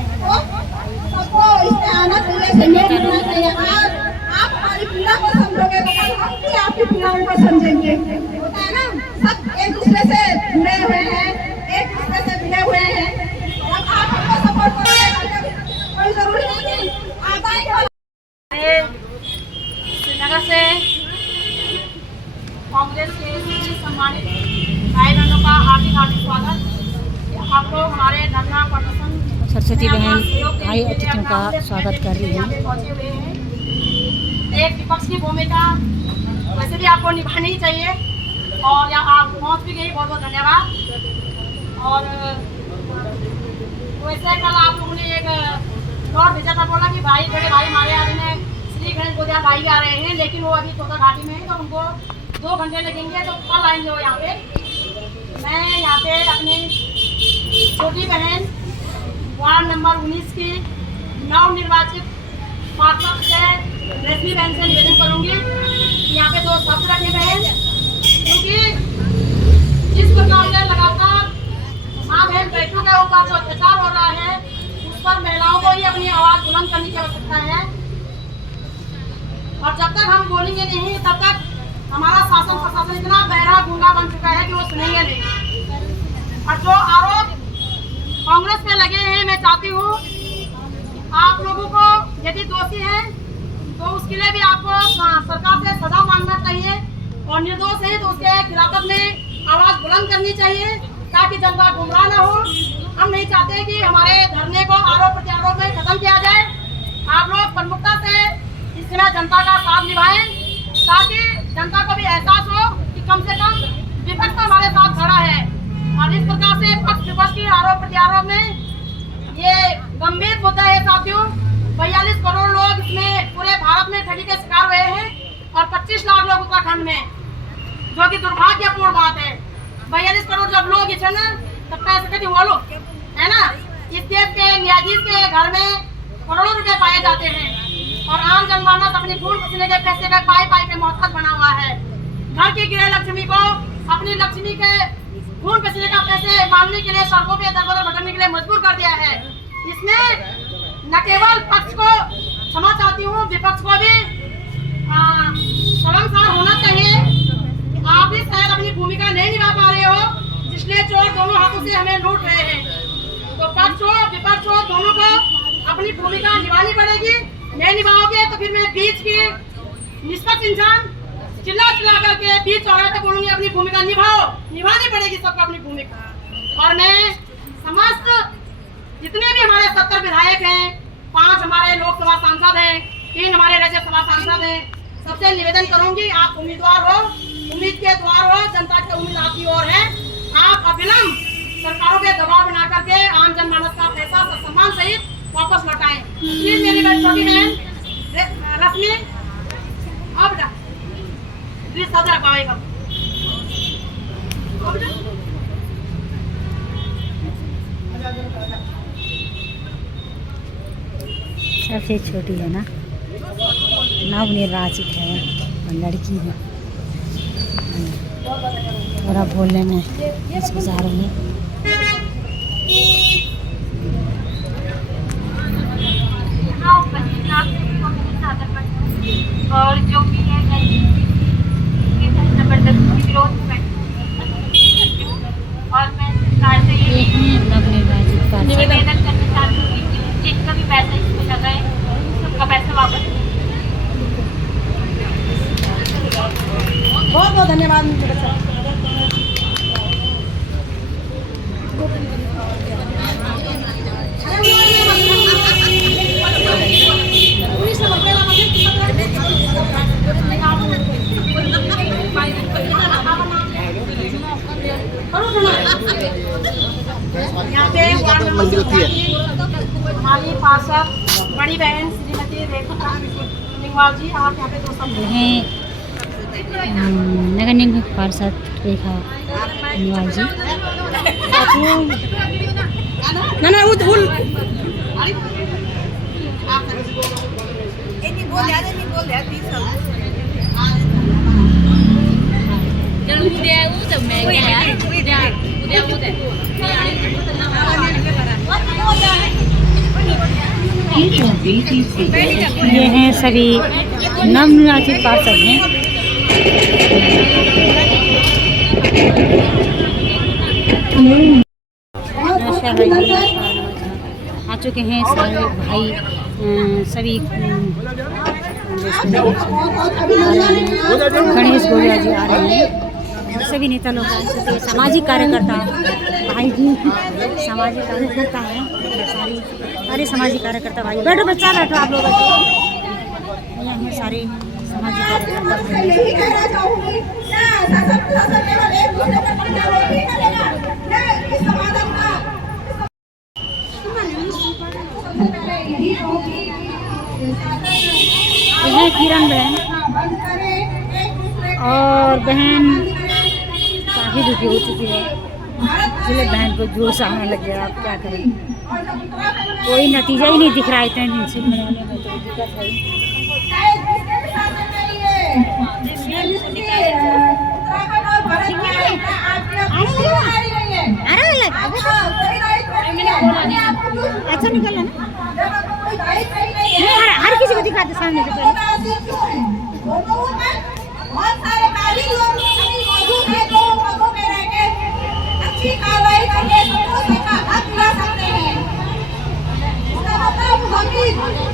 सबको इसमें आना चाहिए, सहयोग मिलना चाहिए। आप हमारी पीड़ा को समझोगे तो कल हम भी आपकी पीड़ाओं को समझेंगे। होता है ना, सब एक दूसरे से जुड़े हुए हैं, एक दूसरे से जुड़े हुए हैं। जब आप हमको सपोर्ट करोगे कोई जरूरी नहीं कि आता ही श्रीनगर से कांग्रेस के सभी सम्मानित भाई बहनों का हार्दिक हार्दिक स्वागत। आप लोग हमारे धरना प्रदर्शन सरस्वती बहन आई अतिथियों का स्वागत कर रही है। पहुंचे हुए हैं। एक विपक्ष की भूमिका वैसे भी आपको निभानी ही चाहिए और या आप पहुंच भी गई, बहुत बहुत धन्यवाद। और वैसे कल आप लोगों ने एक नोट भेजा था, बोला कि भाई बड़े भाई हमारे आ रहे हैं, श्री गणेश गोदिया भाई आ रहे हैं, लेकिन वो अभी तोता घाटी में है तो उनको 2 घंटे लगेंगे, तो कल आएंगे वो यहाँ पे। मैं यहाँ पे अपनी छोटी बहन वार्ड नंबर 19 की नवनिर्वाचित पार्षद से रश्मि बहन से निवेदन करूँगी कि यहाँ पे 2 शब्द रखे बहन, क्योंकि जिस प्रकार से लगातार माँ बहन बेटों के ऊपर जो अत्याचार हो रहा है उस पर महिलाओं को ही अपनी आवाज़ बुलंद करने की आवश्यकता है। और जब तक हम बोलेंगे नहीं तब तक हमारा शासन प्रशासन इतना बहरा गूंगा बन चुका है कि वो सुनेंगे नहीं। और जो आरोप कांग्रेस पे लगे हैं, मैं चाहती हूँ आप लोगों को यदि दोषी हैं तो उसके लिए भी आपको सरकार से सजा मांगना चाहिए और निर्दोष है तो उसके खिलाफत में आवाज़ बुलंद करनी चाहिए ताकि जनता गुमराह न हो। हम नहीं चाहते कि हमारे धरने को आरोप प्रत्यारोप में खत्म किया जाए। आप लोग प्रमुखता से इस समय जनता का साथ निभाएं ताकि जनता को भी एहसास हो कि कम से कम विपक्ष हमारे साथ खड़ा है। और इस प्रकार से पक्ष विपक्ष की आरोप प्रत्यारोप में ये गंभीर मुद्दा है साथियों। 42 करोड़ लोग इसमें पूरे भारत में ठगी के शिकार हुए हैं और 25 लाख लोग उत्तराखंड में, जो कि दुर्भाग्यपूर्ण बात है। 42 करोड़ जब लोग इसे ना तब पैसे कभी वो लोग है ना, इस देश के न्यायाधीश के घर में करोड़ों रुपए पाए जाते हैं और आम जनमानस अपनी खून पसीने के पैसे का पाई के मोहताज बना हुआ है। घर की गृह लक्ष्मी को अपनी लक्ष्मी के खून पसीने का पैसे मांगने के लिए सड़कों पे दरवाजा भटकने के लिए मजबूर कर दिया है। इसमें न केवल पक्ष को क्षमा चाहती हूँ, विपक्ष को भी शर्मसार होना चाहिए कि आप भी शायद अपनी भूमिका नहीं निभा पा रहे हो, जिसलिए चोर दोनों हाथों से हमें लूट रहे हैं। तो पक्ष हो विपक्ष हो दोनों को अपनी भूमिका निभानी पड़ेगी। नहीं निभाओगे तो फिर मैं बीच की निष्पक्ष इंसान चिल्ला करके बीच चौराहे तक बोलूंगी अपनी भूमिका निभाओ, निभानी पड़ेगी सबको अपनी भूमिका। और मैं समस्त जितने भी हमारे 70 विधायक हैं, 5 हमारे लोकसभा सांसद हैं, 3 हमारे राज्यसभा सांसद हैं, सबसे निवेदन करूंगी आप उम्मीदवार हो, उम्मीद के द्वार हो, जनता की उम्मीद आपकी ओर है। आप अविलंब सरकारों के दबाव बना करके आम जनमानस का पैसा सम्मान सहित वापस लौटाएं। प्लीज मेरी छोटी बहन रश्मि अब प्लीज सदर पाएगा सबसे छोटी है ना, नवनिर्वाचित है और लड़की है, थोड़ा बोलने में हिचकिचा रही है। और जो भी है विरोध में और मैं सरकार से ये निवेदन करना चाहती हूँ कि जिनका भी पैसा इसमें लगा है सबका पैसा वापस। बहुत बहुत धन्यवाद। यहाँ पे हमारी पार्षद बड़ी बहन श्रीमती रेखा निगवाल जी, आप यहाँ पे 2 शब्द नगर निगम पार्षद रेखा निगवाल जी। ना बोल Jangan muda, udah mega ya. ये हैं सभी नवनिर्वाचित पार्षद हैं। आ चुके हैं सारे भाई सभी गणेश गोविया जी आ रहे हैं। सभी नेता लोग आ चुके हैं। सामाजिक कार्यकर्ता भाई जी सामाजिक कार्यकर्ता हैं सारे सामाजिक कार्यकर्ता भाई। बैठो बच्चा बैठो आप लोग बैठो। यहाँ हैं सारे सामाजिक कार्यकर्ता भाई। यही कहना चाहूंगी ना शासन प्रशासन केवल एक दूसरे पर पर्दा रोक ही न देगा ना इस समाधान का सबसे पहले यही कहूंगी ये है किरण बहन बंद करें एक दूसरे और बहन काफ़ी दुखी हो चुकी है इसलिए बहन को जोश आने लग गया। आप क्या करें, कोई नतीजा ही नहीं दिख रहा है इतने दिन से मनाने में, तो दिक्कत है। अच्छा निकला ना हर किसी को दिखाते सामने से पहले। बहुत सारे काबिल लोग मौजूद हैं जो पदों में रह के अच्छी कार्रवाई करके सबको का हक दिला सकते हैं। इसका मतलब हम भी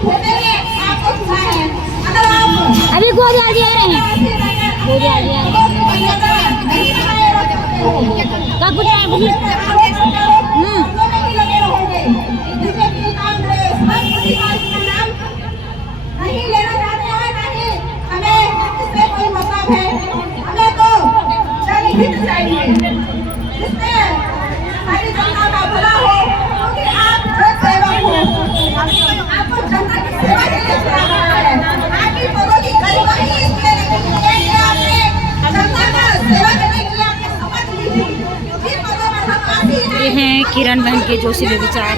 भेजेंगे आपको सुना है। अगर आप अभी गोदिया जी आ रहे हैं, गोदिया जी आ रहे हैं। क्या कुछ है बोलिए। बीजेपी कांग्रेस नाम नहीं लेना चाहते हैं, नहीं हमें इससे कोई मतलब है। हमें तो जनहित चाहिए जिससे हमारी जनता का भला हो, क्योंकि आप जन सेवक हो, आपको जनता की सेवा के लिए चुना गया है। आपकी पदों की कार्यवाही इसलिए नहीं कि आपने जनता का सेवा करने के लिए आपने शपथ ली थी। जिन पदों पर हम आसीन हैं, ये हैं किरण बहन के जोशीले विचार।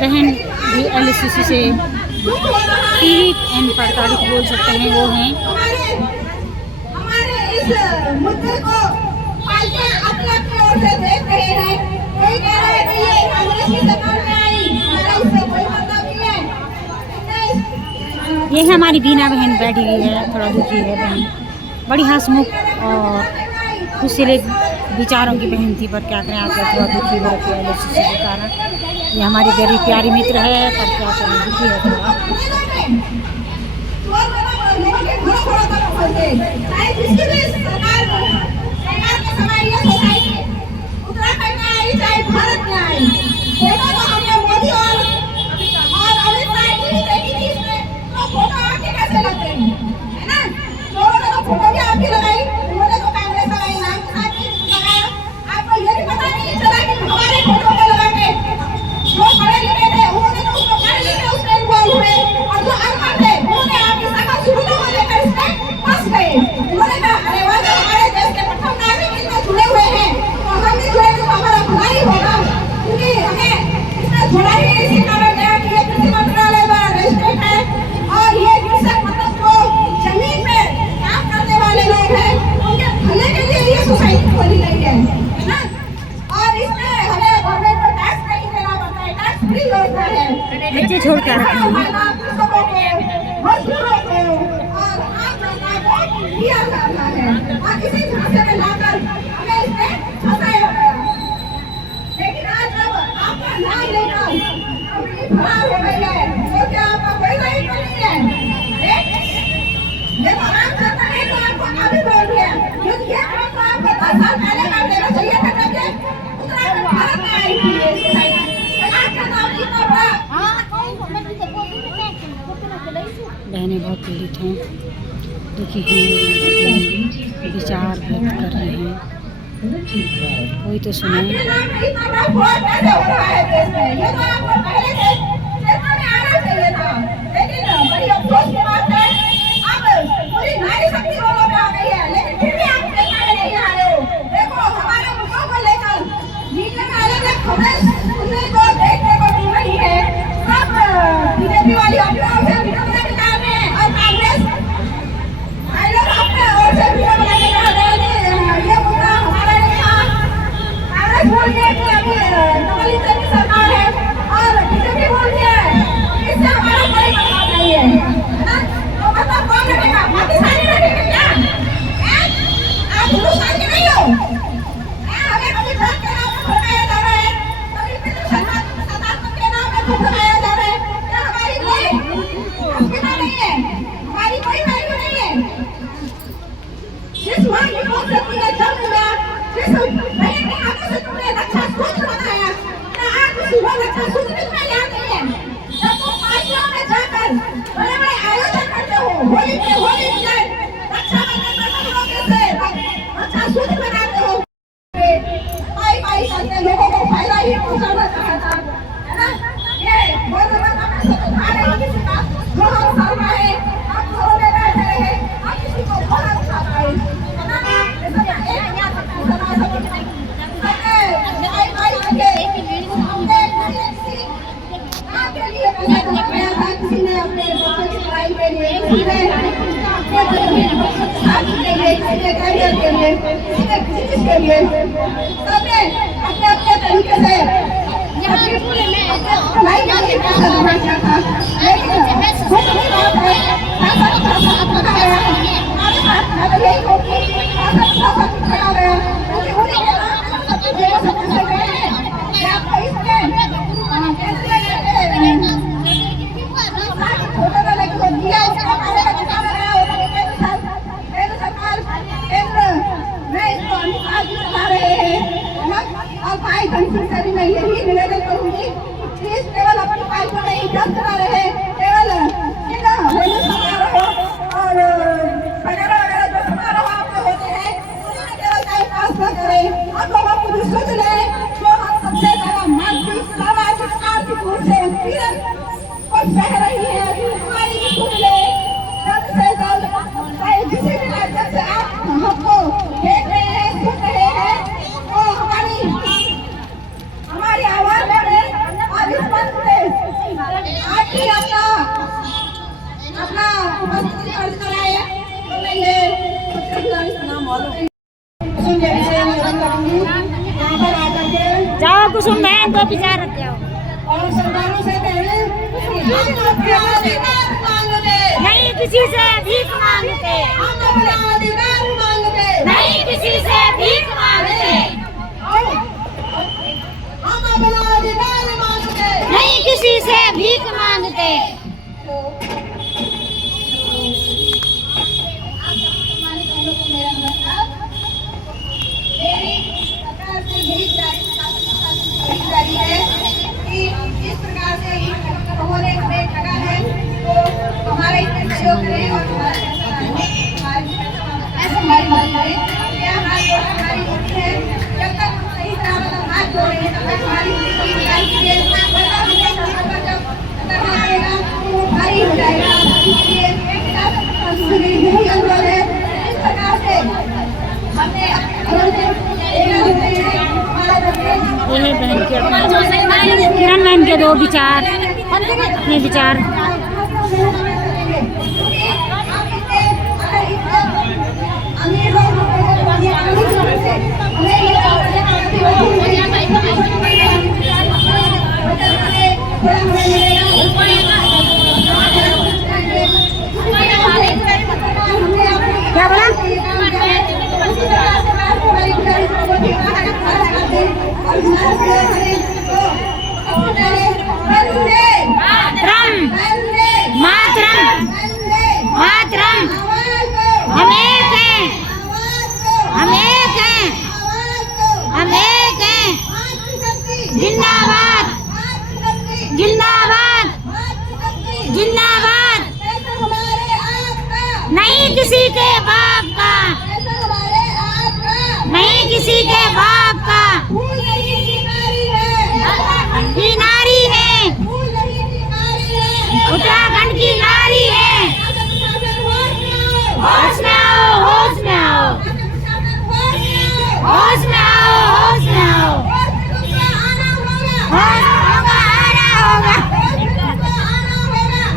बहन भी LCC से टीवी एंड 48 बोल सकते हैं, वो हैं। हमारे इस मुद्दे को पार्टियां अपनी ओर से देख रहे हैं। कोई कह रहा है कि ये कांग्रेस की सरकार में आई, हमारा उससे कोई मतलब नहीं है। ये है हमारी बीना बहन बैठी हुई है, थोड़ा दुखी है बहन, बड़ी हंसमुख और खुशीले विचारों की बहन थी, पर क्या करें आप थोड़ा दुखी हो रखी है LCC के कारण। ये हमारी गरीब प्यारी मित्र है, पर क्या करें दुखी है थोड़ा। उत्तराखंड में आई चाहे भारत में आई, फोटो तो हमने मोदी और अमित शाह की देखी थी। इसमें तो फोटो आपके कैसे लगते हैं, है ना? लोगों ने तो फोटो भी आपकी लगाई, उन्होंने तो कांग्रेस लगाई, नाम के साथ ही लगाया। आपको ये भी पता नहीं चला कि हमारे फोटो को लगा के जो पढ़े लिखे थे उन्होंने तो उसको पढ़ लिखे उसमें इन्वॉल्व हुए, और जो अनपढ़ थे उन्होंने आपकी सकल सुविधा को लेकर इसमें फंस गए। उन्होंने कहा अरे वाह, जो हमारे देश के प्रथम नागरिक इसमें जुड़े हुए हैं तो हम भी जुड़ेंगे तो हमारा भला ही होगा, क्योंकि हमें इसमें जुड़ा ही इसी कारण गया कि ये कृषि मंत्रालय में रजिस्ट्रेट है और ये कृषक मतलब जो जमीन पे काम करने वाले लोग हैं उनके भले के लिए ये सोसाइटी खोली गई है ना। और इसमें हमें गवर्नमेंट को टैक्स नहीं देना पड़ता है, टैक्स फ्री योजना है। बच्चे छोड़ कर रखे हैं। कृषकों को, मजदूरों को और आम जनता को दिया जाता है और इसी झांसे में लाकर हमें इसमें फंसाया गया। लेकिन आज जब आपका नाम लेकर कंपनी फरार हो गई है तो क्या आपका कोई दायित्व नहीं है? ये तो आप जनता ने तो आपको अभी बोल दिया, क्योंकि ये काम तो आपको 10 साल पहले कर देना चाहिए था जब ये उत्तराखंड भारत में आई थी ये सोसाइटी। आपका नाम इतना बड़ा बहनें बहुत पीड़ित हैं, दुखी हैं, विचार व्यक्त कर रहे हैं, कोई तो सुने। आपके नाम पे इतना बड़ा फ्रॉड कैसे हो रहा है देश में? ये तो आपको पहले से चेतना में आना चाहिए था। लेकिन बड़ी अफसोस की बात है अब पूरी नारी शक्ति रोलों पे आ गई है, लेकिन फिर भी आप चेतना में नहीं आ रहे हो। देखो हमारे मुद्दों को लेकर मीडिया में अलग-अलग खबरें सुनने को देखने को मिल रही है। सब बीजेपी वाली अपनी ओर से वीडियो बना के डाल रहे हैं और कांग्रेस भाई लोग अपने ओर से वीडियो बना के डाल रहे हैं कि ये मुद्दा हमारा नहीं था। कांग्रेस की कौन शक्ति ने जन्म लिया जिस बहन के हाथों से तुमने रक्षा सूत्र बनाया ना आज उसी वो रक्षा सूत्र भी तुम्हें याद नहीं है जब तुम पार्टियों में जाकर बड़े बड़े आयोजन करते हो होली के रक्षाबंधन पर तुम लोग से रक्षा सूत्र बनाते हो पाई करके लोगों को फायदा ही पहुंचाना चाहता है ना ये बहुत बड़ा मैसेज उठा रहे हैं किसी का जो हम सामने है हम घरों में बैठे रहे हम किसी को भला उठा पाए है ना ऐसा एक याद रखना समाज में सबने पाई करके हमने आपके लिए मैंने बनाया था किसी ने अपने बच्चों की पढ़ाई के लिए किसी ने अपने शादी के लिए किसी ने करियर के लिए किसी ने किसी चीज के लिए सबने अपने अपने तरीके से पढ़ाई के लिए पैसा जमा किया था लेकिन बहुत बड़ी बात है हमारे साथ यही होगी खड़ा रहे क्योंकि उन्हीं के नाम सब कुछ व्यवस्था से गए हैं आपको इसमें छोटा वाला को दिया उसका हमारे का चुकाना रहा और केंद्र सरकार केंद्र में इसको अनुसार चला रहे हैं ना और भाई धनसिंह से भी मैं यही निवेदन करूंगी प्लीज केवल अपनी भाई को नहीं जब करा रहे केवल समारोह और वगैरह वगैरह जो समारोह आपके होते हैं उन्हें केवल टाइम पास न करें हम लोगों को रिश्वत लें जो हम सबसे ज्यादा मानसिक सामाजिक आर्थिक रूप से उत्पीड़न और सह रही है हमारी भी सुन ले जल्द से जल्द चाहे जिस भी माध्यम से आप हमको देख रहे हैं सुन रहे हैं तो हमारी आवाज बढ़े और इस मंच पे आज भी अपना उपस्थिति अर्ज कराए तो मैं ये यहाँ पर आकर के जाओ कुसुम बहन को विचार रख जाओ और सरकारों से पहले नहीं किसी से भीख मांगते नहीं किसी से भीख मांगते नहीं किसी से भीख मांगते इस प्रकार से उन्होंने हमें कहा है तो हमारा इसमें सहयोग करें और हमारी मदद करें यह हमारी ड्यूटी है जब तक हम सही तरह हाथ धो रहे हैं तब तक हमारी आएगा तो भारी हो जाएगा इसलिए यही अनुरोध है इस प्रकार से हमने ये बहन के किरण बहन के दो विचार अपने विचार क्या बोला मातरम मातरम हम एक हैं हम एक हैं हम एक हैं जिंदाबाद जिंदाबाद जिंदाबाद नहीं किसी के बाप का नहीं किसी के बाप का की नारी है उत्तराखंड की नारी है होश में आओ होश में आओ होश में आओ होश में आओ होश होगा आना होगा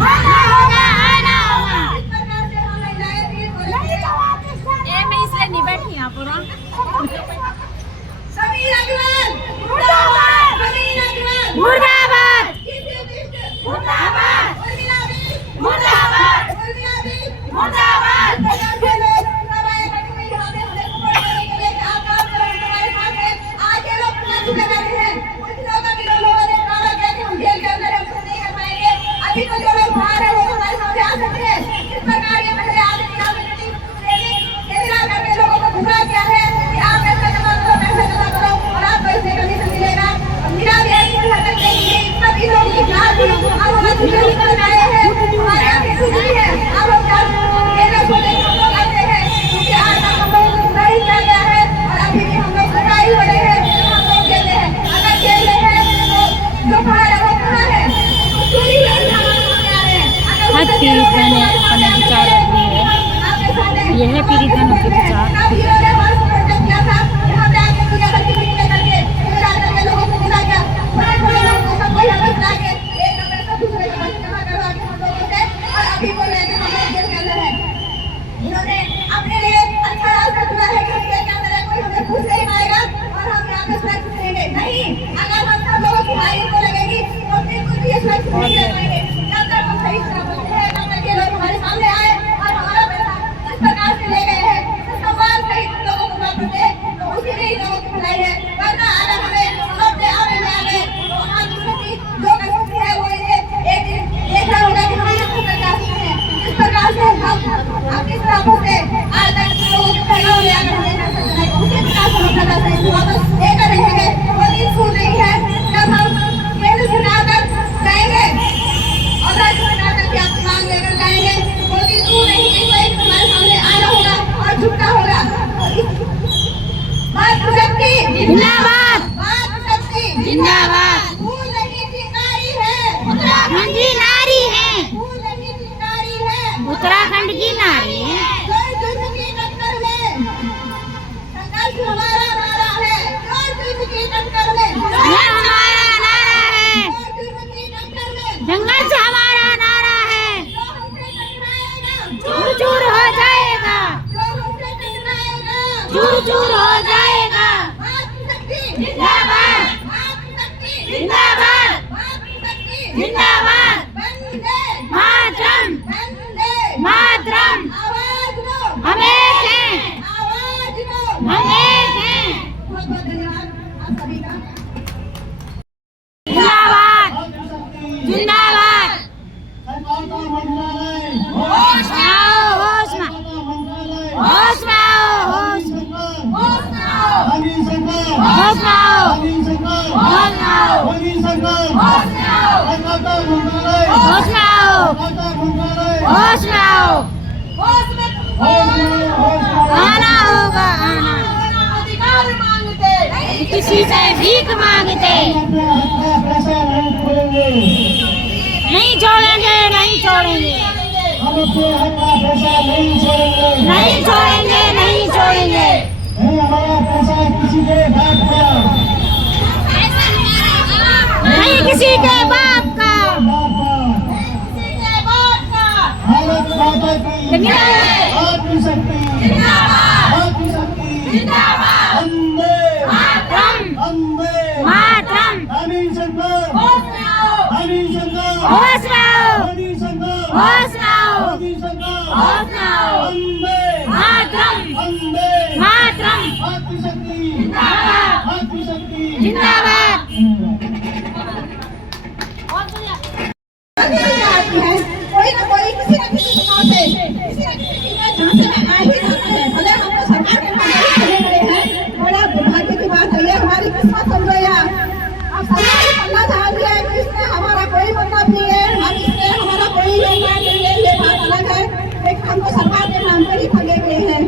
आना होगा आना होगा ये मैं इसलिए नहीं बैठी यहाँ पूरा मुर्दाबाद मुर्दाबाद मुर्दाबाद मुर्दाबाद अभी तो जो लोग बाहर है वो हमारे सामने आ सकते हैं इस प्रकार ये पहले आदमी करके लोगों को घुमा शक्ति जिंदाबाद, मातृशक्ति जिंदाबाद। फूल नहीं चिंगारी है उत्तराखंड की नारी है, फूल नहीं चिंगारी है उत्तराखंड की नारी है। जोर जुर्म की टक्कर में संघर्ष हमारा नारा है जोर जुर्म की टक्कर में ये हमारा नारा है, जोर जुर्म की टक्कर में जंगल से हमारा नारा है। जो हमसे टकराएगा चूर चूर हो जाएगा, जो हमसे टकराएगा चूर चूर हो जाएगा। मातृशक्ति जिंदाबाद, मातृशक्ति जिंदाबाद, मातृशक्ति जिंदाबाद। वंदे मातरम, वंदे मातरम। आवाज दो हम एक हैं, आवाज दो हम एक हैं। बहुत बहुत धन्यवाद आप सभी का जिंदाबाद, जिंदाबाद। होश में आओ, होश में, होश में आओ, होश में, होश में आओ, होश में आओ, होश में आओ, होश में आओ, होश में आओ, होश में आओ। आना होगा, आना। अधिकार मांगते किसी से भीख मांगते नहीं छोड़ेंगे, नहीं छोड़ेंगे, नहीं छोड़ेंगे, नहीं छोड़ेंगे। नहीं किसी के बाप का। मातरम, मातरम। होश में आओ, होश में आओ, होश में आओ, होश में आओ। मातरम, मातरम। जिंदाबाद, जिंदाबाद। आती है कोई ना कोई किसी न किसी प्रकार से किसी न किसी की झांसे में आ ही जाता है भले हम तो सरकार के नाम पर चले गए हैं बड़ा दुर्भाग्य की बात है ये हमारी किस्मत समझो यार अब सरकार ने पल्ला झाड़ दिया है कि इसमें हमारा कोई मतलब नहीं है हम इसमें हमारा कोई योगदान नहीं है ये बात अलग है लेकिन हम तो सरकार के नाम पर ही फंसे गए हैं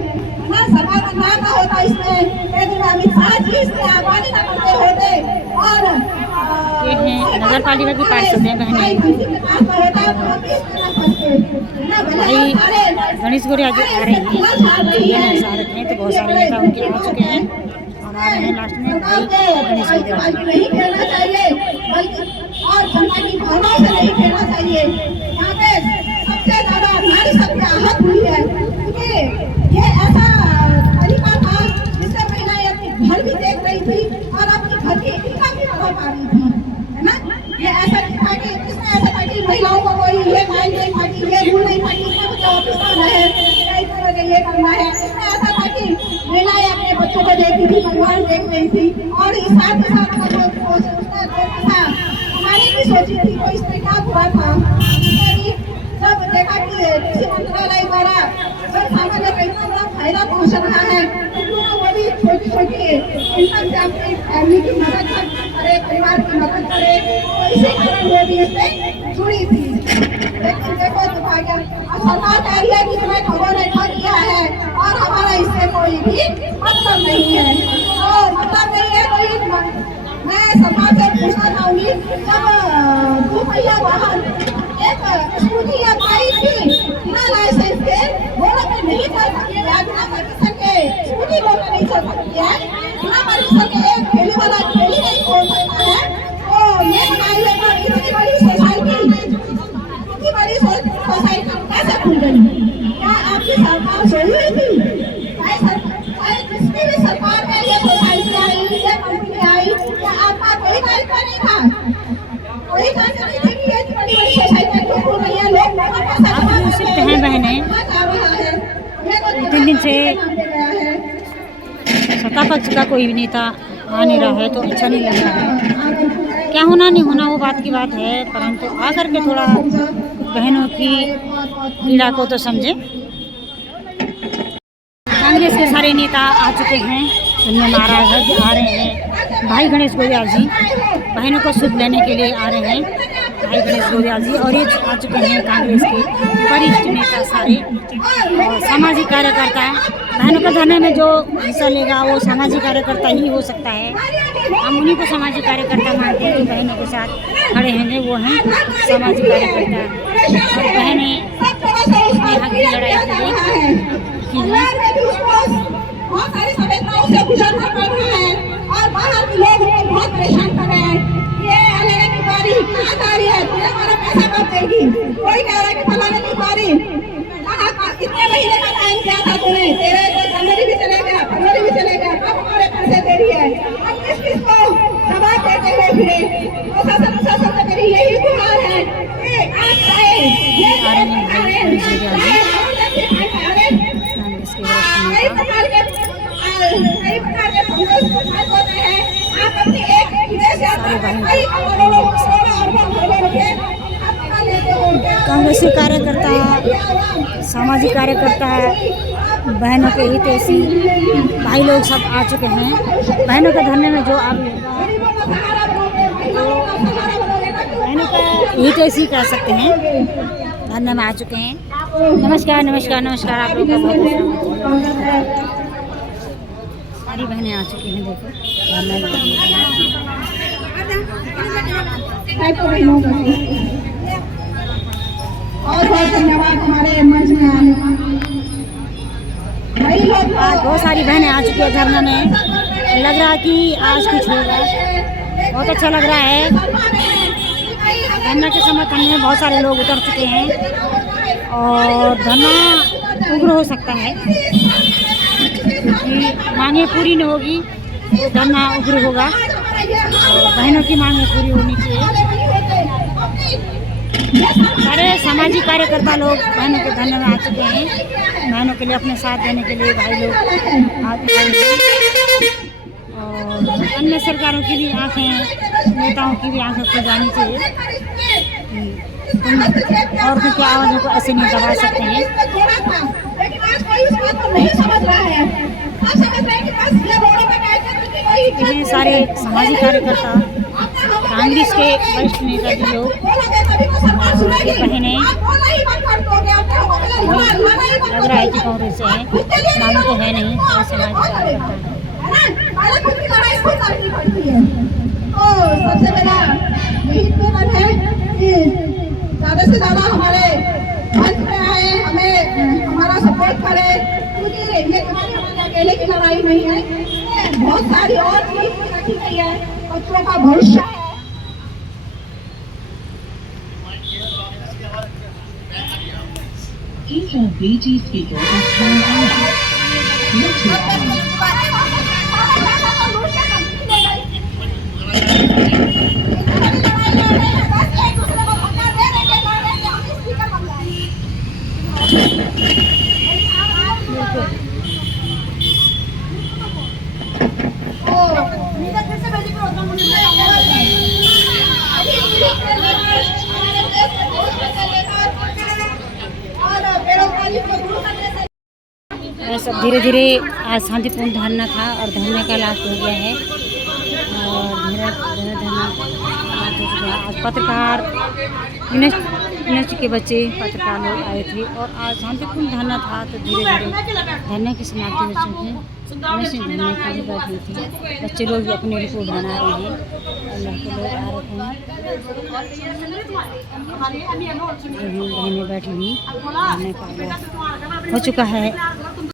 ना सरकार का नाम ना होता इसमें यदि अमित शाह जी इसमें आह्वान न करते होते और ये हैं नगर पालिका की पार्षद हैं बहनें। भाई गणेश गोरे आज आ रहे हैं, ये नजारत हैं तो बहुत सारे नेता उनके आ चुके हैं और आ रहे हैं लास्ट में भाई गणेश गोरे। नहीं खेलना चाहिए बल्कि और जनता की भावनाओं से नहीं खेलना चाहिए यहाँ पे सबसे ज्यादा नारी शक्ति आहत हुई है क्योंकि ये ऐसा तरीका था जिससे महिलाएं अपनी घर भी देख रही थी और अपनी घर की इनकम भी बढ़ा पा रही थी है ना ये ऐसा नहीं था कि इसमें ऐसा था कि महिलाओं को कोई ये माइंड नहीं था कि ये रूल नहीं था कि इसमें मुझे ऑफिस आना है या इतने बजे ये करना है इसमें ऐसा था कि महिलाएं अपने बच्चों को देख रही थी भगवान देख रही थी और इस साथ के साथ अगर वो उसने हमारी भी सोची थी तो इसमें क्या हुआ था जब देखा कि कृषि मंत्रालय द्वारा जब सामान्य को इतना बड़ा फायदा पहुंच रहा है तो क्यों ना वो भी छोटी छोटी इनकम से अपनी फैमिली की मदद करे परिवार की मदद करे तो इसी कारण वो भी इससे जुड़ी थी लेकिन देखो तो भाग्य अब सरकार कह रही है कि तुम्हें खबरों ने ठग किया है और हमारा इससे कोई भी मतलब नहीं है तो मतलब नहीं है कोई मैं सरकार से पूछना चाहूंगी जब 2 पहिया वाहन एक स्कूटी या बाइक भी बिना लाइसेंस के रोड पे नहीं चल सकती है बिना परमिशन के स्कूटी रोड पे नहीं चल सकती है बिना परमिशन के एक ठेली वाला ठेली नहीं खोल सकता है तो ये हाईवे पर इतनी बड़ी सोसाइटी कैसे खुल गई क्या आपकी सरकार सोई हुई थी चाहे जिसकी भी सरकार में ये सोसाइटी आई ये कंपनी आई क्या आपका कोई दायित्व नहीं था कोई दायित्व नहीं था कि ये बड़ी बड़ी सोसाइटी क्यों खुल रही है लोग आप देख सकते हैं बहनें 3 दिन से सत्ता पक्ष का कोई भी नेता आ नहीं रहा है तो अच्छा नहीं लग रहा है। क्या होना नहीं होना वो बात की बात है परंतु आकर के थोड़ा बहनों की पीड़ा को तो समझे। कांग्रेस के सारे नेता आ चुके हैं सुनने महाराज आ रहे हैं भाई गणेश गोयल जी बहनों को सुध लेने के लिए आ रहे हैं भाई गणेश गोयल जी और ये आ चुके हैं कांग्रेस के वरिष्ठ नेता सारे और सामाजिक कार्यकर्ता बहनों के धरने में जो हिस्सा लेगा वो सामाजिक कार्यकर्ता ही हो सकता है। हम उन्हीं को सामाजिक कार्यकर्ता मानते हैं जो बहनों के साथ खड़े होंगे, वो हैं सामाजिक कार्यकर्ता। और बहनें यहाँ की लड़ाई के लिए की है। बहुत सारी संवेदनाओं से गुजरना पड़ रहा है और बाहर के लोग उनको बहुत परेशान कर रहे हैं। ये लेने की बारी कहाँ जा रही है, तुम्हें हमारा पैसा कब देगी? कोई कह रहा है कि फलाने की बारी, कितने महीने का टाइम दिया था तुम्हें? तेरे तो जनवरी भी चले गया, फरवरी भी चले गया, कब हमारे पैसे दे रही है? अब किस किस को जवाब देते हुए फिरे? प्रशासन से मेरी यही गुहार है कि आप चाहे ये कई प्रकार के फंगस होते हैं। आप अपनी एक विदेश यात्रा कई करोड़ों रुपए लेते हो। कांग्रेसी कार्यकर्ता, सामाजिक कार्यकर्ता, बहनों के हितैषी भाई लोग सब आ चुके हैं। बहनों के धरने में जो आप बहनों का हितैषी कह सकते हैं, धरने में आ चुके हैं। नमस्कार नमस्कार नमस्कार, आप लोग का बहुत बहुत सारी बहनें आ चुकी हैं। देखो धरने में और बहुत धन्यवाद हमारे मंच में आने का। आज बहुत सारी बहनें आ चुकी है धरना में। लग रहा है कि आज कुछ होगा, बहुत अच्छा लग रहा है। धरना के समर्थन में बहुत सारे लोग उतर चुके हैं और धरना उग्र हो सकता है क्योंकि मांगे पूरी न होगी तो धरना उग्र होगा और बहनों की मांगे पूरी होनी चाहिए। सारे सामाजिक कार्यकर्ता लोग बहनों के धरने में आ चुके हैं। बहनों के लिए अपने साथ देने के लिए भाई लोग आते हैं और अन्य सरकारों की भी आंखें, नेताओं की भी आंखें खुल जानी चाहिए। औरतों की आवाज़ों को ऐसे नहीं दबा सकते हैं। इतने सारे सामाजिक कार्यकर्ता, कांग्रेस के वरिष्ठ नेता भी लोग, बहनें, लग रहा है कि कांग्रेस से है, नाम तो है नहीं, और सामाजिक कार्यकर्ता है। ज़्यादा से ज़्यादा हमारे मंच में आए, हमें हमारा सपोर्ट करे, क्योंकि ये अकेले की लड़ाई नहीं है, बहुत सारी और चीज रखी गई है, बच्चों का भविष्य है। BT speaker is turned on. Bluetooth on. सब धीरे धीरे आज शांतिपूर्ण धरना था और धरने का लास्ट हो गया है और धीरे धीरे धरना लास्ट हो चुका है। आज पत्रकार यूनिवर्सिटी के बच्चे पत्रकार लोग आए थे और आज शांतिपूर्ण धरना था, तो धीरे धीरे धरने की समाप्ति हो चुकी है। वैसे धरने की भी बात हुई थी, बच्चे लोग भी अपनी रिपोर्ट बना रहे हैं और लड़के लोग आ रखे हैं, बहनें बैठी हुई। धरने का हो चुका है।